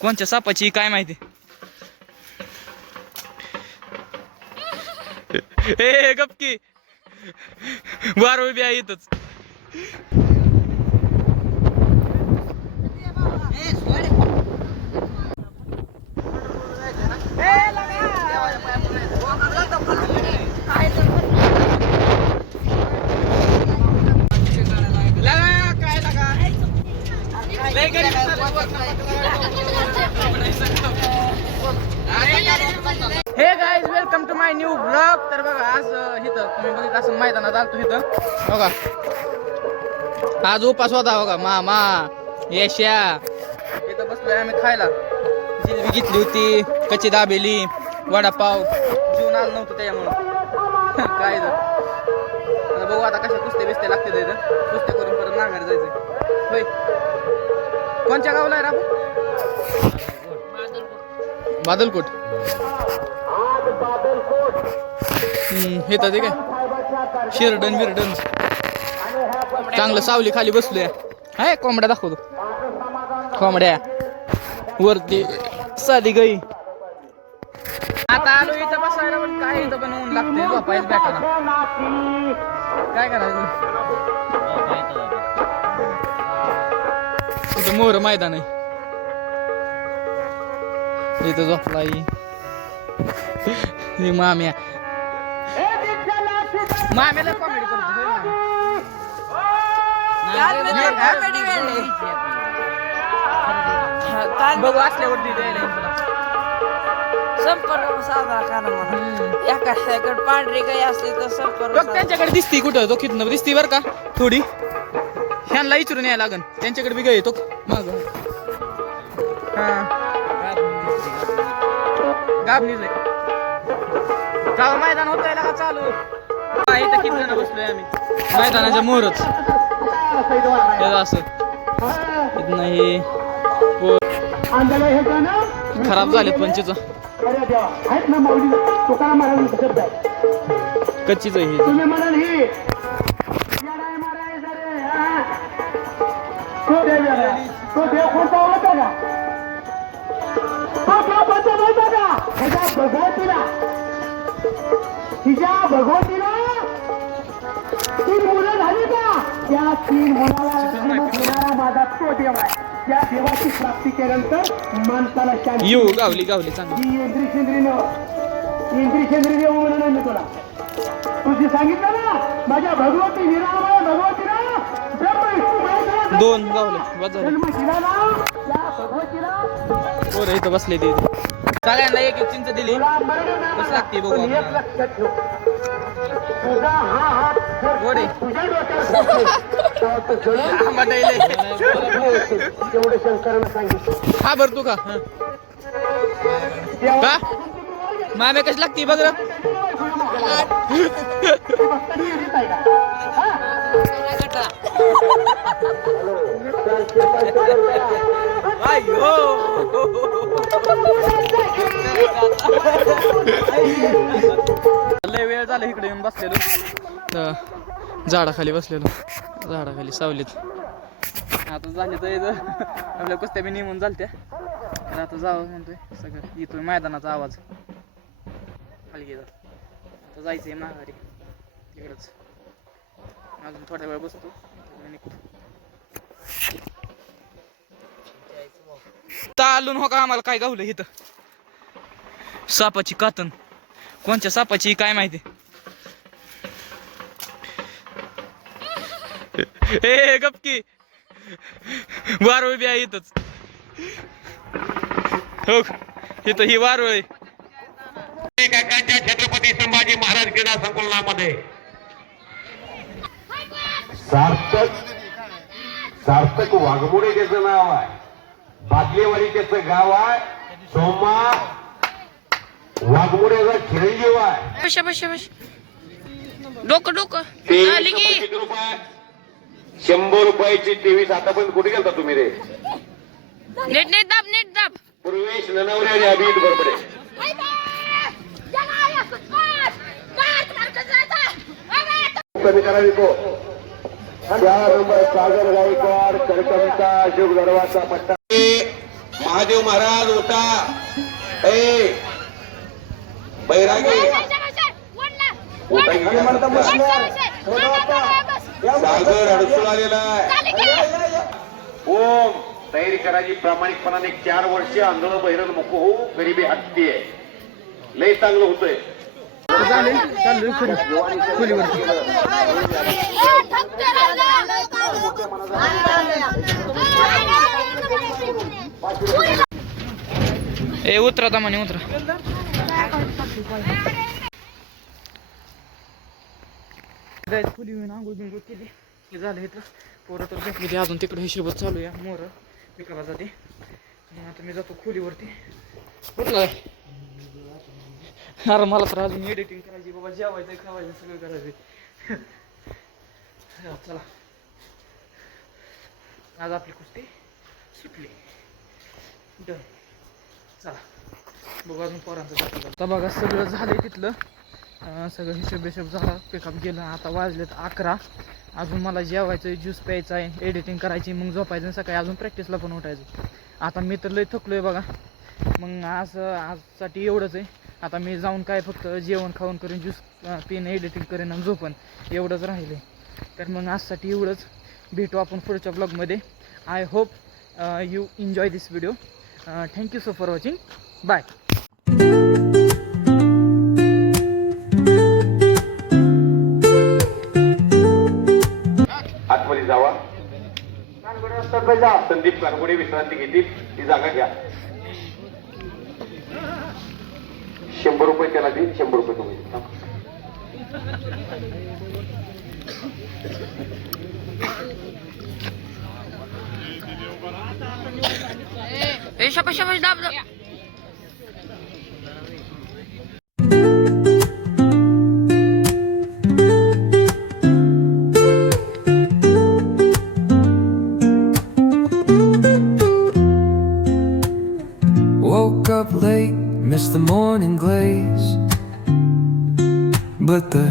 कोणत्या सापाची काय माहिती. ए गपकी वारुळ बी आहे इथंच. Hey guys welcome to my new blog. तर बघा आज इथं तुम्ही बघित असं मैदानात आलतो इथं बघा. आज उपास होता बघा. मामा यशा इथं बसलोय आम्ही खायला. जिलेबी घेतली होती, कच्ची दाबेली, वडापाव. जेवण आलं नव्हतं त्यामुळं काय तर बघू आता कशा कुस्ते बिस्ते लागते तिथं. कुस्ते करून परत माघारी जायचं होय. कोणत्या गावला आहे राबू? बादलकोट. हे तर ते काय शिरडन बिरडन चांगलं सावली खाली बसलोय. हाय कोंबड्या दाखवतो. कोंबड्या वरती साधी गाई. आता आलो इथं बसायला पण काय इथं पण ऊन लागते झोपायला भेटायला. काय करायचं इथं मोर मैदान आहे. इथं झोपलाय माम्या. माम्याला कॉमेडी करतो बघू असल्यावरती संपर्क साजरा करा. एखाद्याकडे पांढरी गाय असली तर संपर्क त्यांच्याकडे दिसती कुठं तो कितन दिसती बर का थोडी. ह्यांना विचारून यायला लागन त्यांच्याकडे बी गाय तो माग. गाबणीच आहे गाव मैदान होत का चालू. इथं किती जण बसलोय आम्ही मैदानाच्या मोहरच असं. इथं हे खराब झाले पंचच कच्चीच आहे ही. तिच्या भगवतीला 3 मुलं झाली का? त्या 3 मुलाला माझा तो देव आहे. त्या देवाची प्राप्ती केल्यानंतर माणसाला शांती येऊ गावली गावली चांगली. इंद्री शेंद्री देऊ म्हणून मी तुला तुझी सांगितलं ना माझ्या भगवती निरामय भगवतीला दोन गावले बस झाले. जन्म दिला ना त्या भगवतीला पोरं इथं बसले ते सगळ्यांना एक एक चिंच दिली. कसं लागते बघू गोडे तेवढे शंकरांना सांगितलं. हा बर तू का का माम्या कशी लागते बघ र. लय वेळ झाला इकडे येऊन बसलेलो झाडाखाली बसलेलो. झाडाखाली सावलीत आता झाले तर इथं आपल्या कुस्त्या बी निमून झालत्या. तर आता जावं म्हणतोय सगळं. येतोय मैदानाचा आवाज खाली गेला. आता जायचंय माघारी तिकडच. अजून थोड्या वेळ बसतो निघतो. चालून हो का आम्हाला काय गावलं इथं. सापाची कातन कोणत्या सापाची काय माहिती. ए गपकी वारुळ बी आहे इथंच. हो इथं ही वारुळ आहे. छत्रपती संभाजी महाराज क्रीडा संकुलनामध्ये सार्थक वाघमोडे त्याचं नाव आहे. बादलेवाडी त्याचं गाव आहे. सोमा वाघमोडेचा चिरंजीव आहे. बशा बशा बशा डोकं डोकं 23 रुपये 100 रुपयाची 23. आतापर्यंत कुठे गेलता तुम्ही रे? नेट नेट दाब नेट दाब. पूर्वेश ननवरे आणि अभिजित बरोबर आहे. कमी करावी को त्या नंबर सागर गायकवाड करकमचा अशोक दरवाजा पट्टा महादेव महाराज उठा. ए बैरागी उठा की. सागर अडचण आलेला आहे. ओम तयारी करायची प्रामाणिकपणाने. 4 वर्षे आंधळ बहिरण नको हो. गरिबी हत्ती आहे. लय चांगलं होतंय. झाले चाललोय खोलीवरती. ए उतरा दमाने उतरा. खोली होईन आंघोळ बिंघोळ केली हे झालं. इथं पोरं तर भेटली ते अजून तिकडे हिशोबत चालू आहे. मोर विकायला जाते. आता मी जातो खोलीवरती. कुठला आहे? अरे मला तर अजून एडिटिंग करायची बाबा. जेवायचं खावायचं सगळं करायचं. चला आज आपली कुस्ती सुटली. डन. चला बघू अजून पोरांचं. आता बघा सगळं झालंय तिथलं. सगळं हिशोब झाला. पिकअप गेलं. आता वाजलेत 11. अजून मला जेवायचं आहे, ज्यूस प्यायचा आहे, एडिटिंग करायची, मग झोपायचं. सकाळी अजून प्रॅक्टिसला पण उठायचं. आता मी तर लय थकलोय बघा. मग आजसाठी एवढंच आहे. आता मी जाऊन काय फक्त जेवण खाऊन करेन, ज्यूस पिणं, एडिटिंग करेन आणि झोपन. एवढंच राहिलं आहे. तर मग आजसाठी एवढंच. भेटू आपण पुढच्या ब्लॉगमध्ये. I hope you enjoy this video. Thank you so for watching. Bye. आतमध्ये जावा. संदीप कानगुडे विश्रांती घेतील. ती जागा घ्या. 100 रुपये त्याला देईल. 100 रुपये तुम्ही. शाबाश शाबाश दाब. Woke up late, missed the morning glaze, but the